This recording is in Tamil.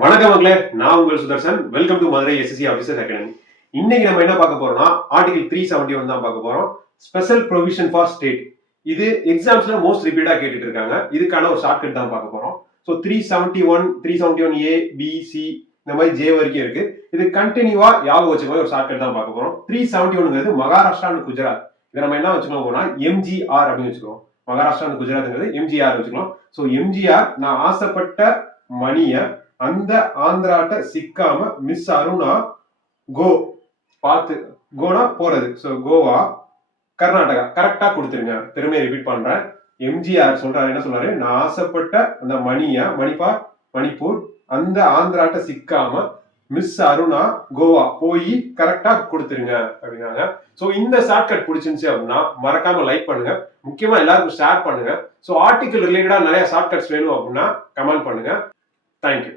வணக்கம் மக்களே, நான் உங்கள் Sudarshan. Welcome to Madurai SSC officers academy. இன்னைக்கு நம்ம என்ன பார்க்க போறோம்னா ஆர்டிகல் 371 தான் பார்க்க போறோம். Special provision for state. இது எக்ஸாம்ஸ்ல மோஸ்ட் ரிப்பீட்டா கேட்டுட்டு இருக்காங்க. இதுக்கான ஒரு ஷார்ட்கட் தான் பார்க்க போறோம். ஸோ 371 A B C இந்த மாதிரி ஜே வரைக்கும் இருக்கு. இது கண்டினியூவா ஞாபகம் வச்சுக்கோங்க. ஒரு ஷார்ட்கட் தான் பார்க்க போறோம். 371 மகாராஷ்டிரா அண்ட் குஜராத். இதை நம்ம என்ன வச்சுக்கணும் போனா எம்ஜிஆர் அப்படின்னு வச்சுக்கோம். மகாராஷ்டிரா அண்ட் குஜராத்ங்கிறது எம்ஜிஆர் வச்சுக்கலாம். ஸோ எம்ஜிஆர் நான் ஆசைப்பட்ட மணிய அந்த ஆந்திராட்ட சிக்காம மிஸ் அருணா கோ பார்த்து கோனா போறது. ஸோ கோவா கர்நாடகா கரெக்டா கொடுத்துருங்க. திரும்ப ரிப்பீட் பண்றேன். எம்ஜிஆர் சொல்றாரு, என்ன சொல்றாரு, நான் ஆசைப்பட்ட அந்த மணிப்பூர் அந்த ஆந்திராட்ட சிக்காம மிஸ் அருணா கோவா போய் கரெக்டா கொடுத்துருங்க அப்படின்னாங்க. ஸோ இந்த ஷார்ட்கட் பிடிச்சிருந்துச்சு அப்படின்னா மறக்காம லைக் பண்ணுங்க. முக்கியமா எல்லாருக்கும் ஷேர் பண்ணுங்க. ஸோ ஆர்டிகல் ரிலேட்டடா நிறைய ஷார்ட்கட்ஸ் வேணும் அப்படின்னா கமெண்ட் பண்ணுங்க. தேங்க்யூ.